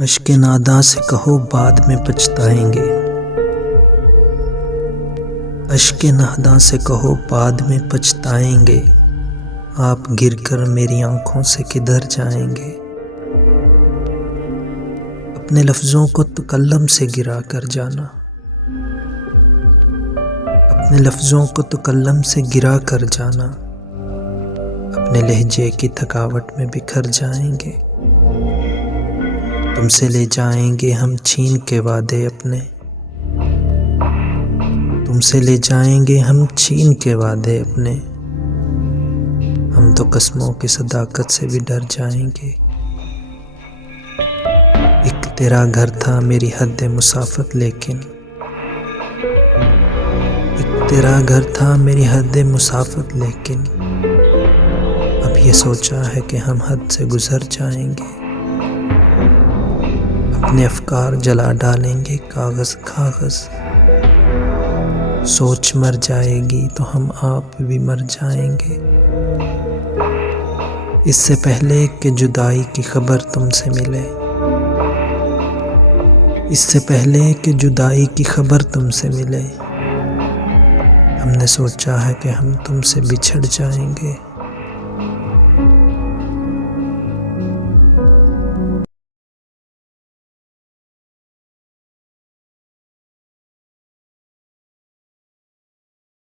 अश्क नादा से कहो बाद में पछताएंगे। अश्क नादा से कहो बाद में पछताएंगे। आप गिरकर मेरी आंखों से किधर जाएंगे। अपने लफ्ज़ों को तो कलम से गिरा कर जाना। अपने लफ्ज़ों को तो कलम से गिरा कर जाना। अपने लहजे की थकावट में बिखर जाएंगे। तुमसे ले जाएंगे हम छीन के वादे अपने। तुमसे ले जाएंगे हम छीन के वादे अपने। हम तो कसमों की सदाकत से भी डर जाएंगे। एक तेरा घर था मेरी हद मुसाफत लेकिन। एक तेरा घर था मेरी हद मुसाफत लेकिन। अब ये सोचा है कि हम हद से गुजर जाएंगे। अपने अफकार जला डालेंगे कागज़ कागज़। सोच मर जाएगी तो हम आप भी मर जाएंगे। इससे पहले कि जुदाई की खबर तुमसे मिले। इससे पहले कि जुदाई की खबर तुमसे मिले। हमने सोचा है कि हम तुमसे बिछड़ जाएंगे।